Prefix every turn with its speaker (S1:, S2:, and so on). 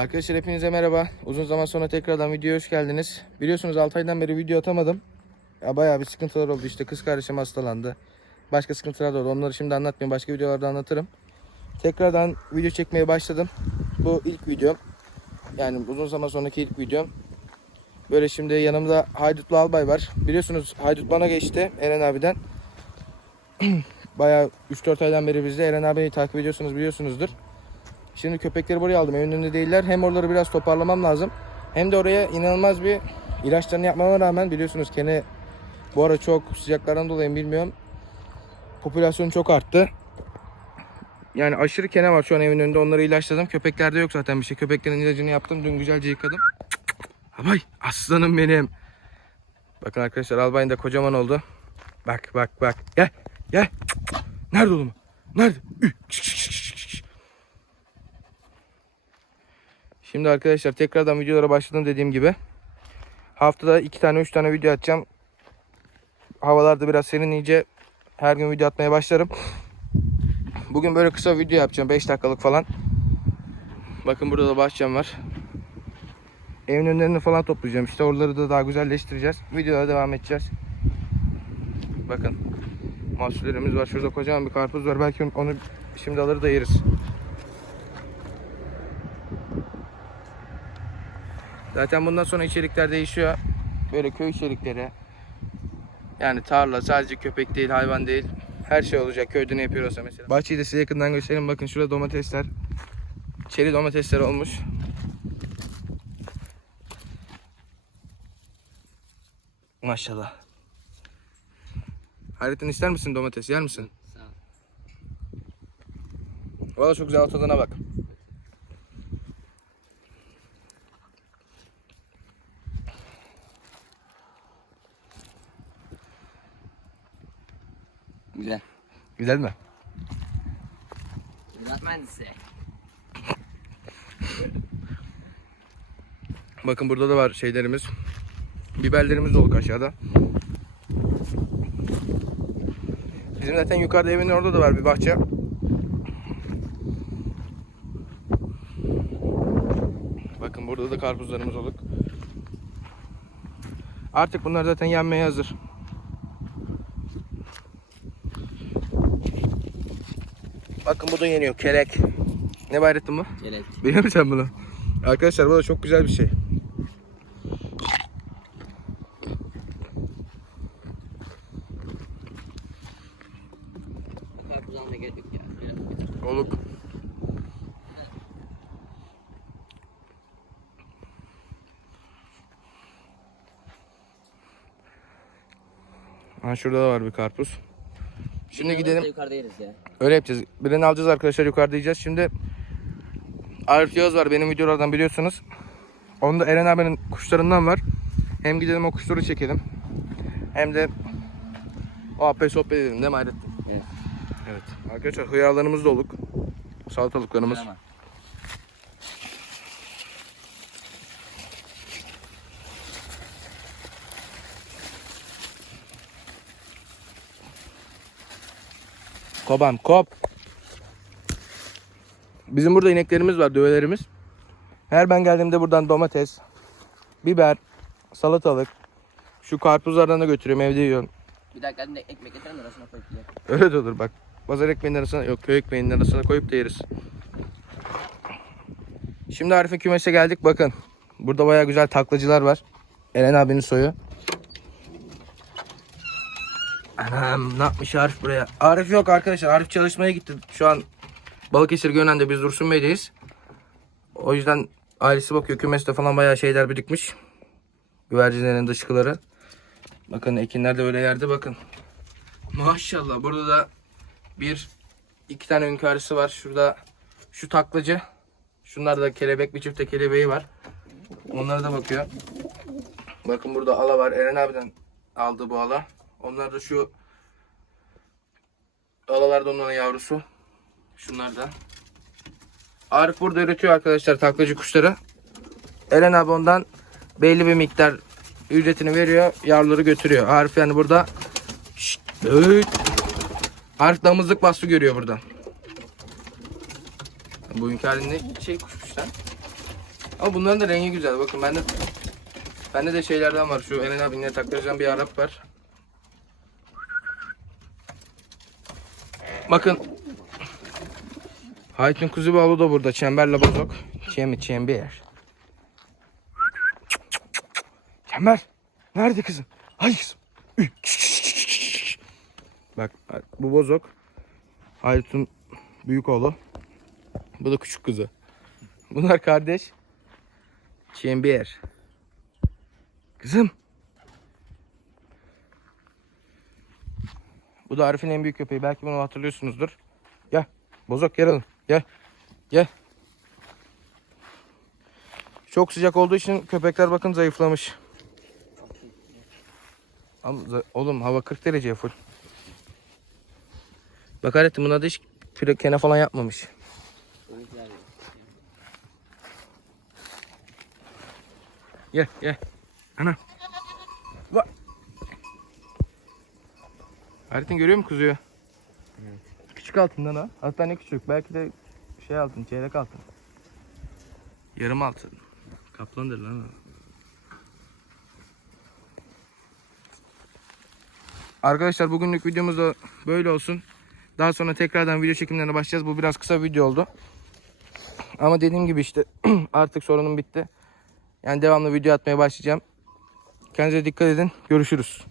S1: Arkadaşlar hepinize merhaba. Uzun zaman sonra tekrardan videoya hoş geldiniz. Biliyorsunuz 6 aydan beri video atamadım. Ya bayağı bir sıkıntılar oldu işte. Kız kardeşim hastalandı. Başka sıkıntılar da oldu. Onları şimdi anlatmayayım. Başka videolarda anlatırım. Tekrardan video çekmeye başladım. Bu ilk videom. Yani uzun zaman sonraki ilk videom. Böyle şimdi yanımda Haydutlu Albay var. Biliyorsunuz Haydut bana geçti Eren abiden. Bayağı 3-4 aydan beri bizde. Eren abiyi takip ediyorsunuz biliyorsunuzdur. Şimdi köpekleri buraya aldım. Evin önünde değiller. Hem oraları biraz toparlamam lazım. Hem de oraya inanılmaz bir ilaçlarını yapmama rağmen biliyorsunuz kene bu ara çok sıcaklardan dolayı bilmiyorum. Popülasyon çok arttı. Yani aşırı kene var şu an evin önünde. Onları ilaçladım. Köpeklerde yok zaten bir şey. Köpeklerin ilacını yaptım. Dün güzelce yıkadım. Albay aslanım benim. Bakın arkadaşlar Albay'ın da kocaman oldu. Bak bak bak. Gel gel. Nerede oğlum? Nerede? Üh. Şimdi arkadaşlar tekrardan videolara başladım dediğim gibi. Haftada iki tane üç tane video atacağım. Havalarda biraz serinleyince her gün video atmaya başlarım. Bugün böyle kısa video yapacağım 5 dakikalık falan. Bakın burada da bahçem var. Evin önlerini falan toplayacağım. İşte oraları da daha güzelleştireceğiz. Videolara devam edeceğiz. Bakın. Mahsullerimiz var. Şurada kocaman bir karpuz var. Belki onu şimdi alır da yeriz. Zaten bundan sonra içerikler değişiyor. Böyle köy içerikleri. Yani tarla sadece köpek değil, hayvan değil. Her şey olacak köyde ne yapıyorsa mesela. Bahçeyi de size yakından göstereyim. Bakın şurada domatesler. Çeri domatesler olmuş. Maşallah. Hayrettin ister misin domates? Yer misin?
S2: Sağ ol.
S1: Valla çok güzel tadına bak.
S2: Güzel.
S1: Güzel mi?
S2: Ziraat mühendisi.
S1: Bakın burada da var şeylerimiz. Biberlerimiz dolu aşağıda. Bizim zaten yukarıda evin orada da var bir bahçe. Bakın burada da karpuzlarımız oluk. Artık bunlar zaten yenmeye hazır. Bakın bu da yeniyor kelek. Ne bayrettin bu?
S2: Gelek.
S1: Biliyor musun bunu? Arkadaşlar bu da çok güzel bir şey. Oluk. Ha şurada da var bir karpuz. Şimdi gidelim.
S2: Yukarıda yeriz ya.
S1: Öyle yapacağız. Birini alacağız arkadaşlar yukarıda yiyeceğiz. Şimdi Arif Yağız var benim videolardan biliyorsunuz. Onda Eren abinin kuşlarından var. Hem gidelim o kuşları çekelim. Hem de o apey sohbet edelim değil mi Hayrettin?
S2: Evet.
S1: Evet. Arkadaşlar hıyarlarımız da oluk. Salatalıklarımız.
S2: Ama.
S1: Kobam kop. Bizim burada ineklerimiz var, düvelerimiz. Her ben geldiğimde buradan domates, biber, salatalık, şu karpuzlardan da götürüyorum evde yiyorum.
S2: Bir dakika de ekmek getirin arasına koyup yiyelim.
S1: Öyle de olur bak. Pazar ekmeğinin arasına, yok köy ekmeğinin arasına koyup da yeriz. Şimdi Arif'in kümese geldik bakın. Burada baya güzel taklacılar var. Eren abinin soyu. Anam ne yapmış Arif buraya? Arif yok arkadaşlar. Arif çalışmaya gitti. Şu an Balıkesir Gönen'de biz Dursun Bey'deyiz. O yüzden ailesi bakıyor. Kümeste falan bayağı şeyler birikmiş. Güvercinlerin dışkıları. Bakın ekinler de öyle yerde bakın. Maşallah burada da bir iki tane hünkârısı var. Şurada şu taklacı. Şunlar da kelebek bir çifte kelebeği var. Onlara da bakıyor. Bakın burada ala var. Eren abiden aldı bu ala. Onlar da şu alalar da onların yavrusu. Şunlar da. Arif burada üretiyor arkadaşlar taklacı kuşları. Eren abi ondan belli bir miktar ücretini veriyor. Yavruları götürüyor. Arif yani burada Şşt. Arif damızlık vasfı görüyor burada. Bu hünkârın ne şey kuşmuş lan? Ama bunların da rengi güzel. Bakın bende bende de şeylerden var. Şu Eren abinle taktıracağım bir Arap var. Bakın. Hayt'in kuzu balı da burada. Çemberle bozok. Çemi çember. Çember. Nerede kızım? Hay kızım. Bak bu bozok. Hayt'in büyük oğlu. Bu da küçük kızı. Bunlar kardeş. Çember. Kızım. Bu da Arif'in en büyük köpeği. Belki bunu hatırlıyorsunuzdur. Gel. Bozok gel. Gel. Gel. Çok sıcak olduğu için köpekler bakın zayıflamış. Oğlum hava 40 derece full. Bak Hayrettin buna da hiç kene falan yapmamış. Gel gel. Ana. Va. Hayrettin görüyor musun kuzuyu? Küçük altından ha. Hatta ne küçük. Belki de şey altın, çeyrek altın. Yarım altın. Kaplandır lan o. Arkadaşlar bugünlük videomuz da böyle olsun. Daha sonra tekrardan video çekimlerine başlayacağız. Bu biraz kısa video oldu. Ama dediğim gibi işte artık sorunum bitti. Yani devamlı video atmaya başlayacağım. Kendinize dikkat edin. Görüşürüz.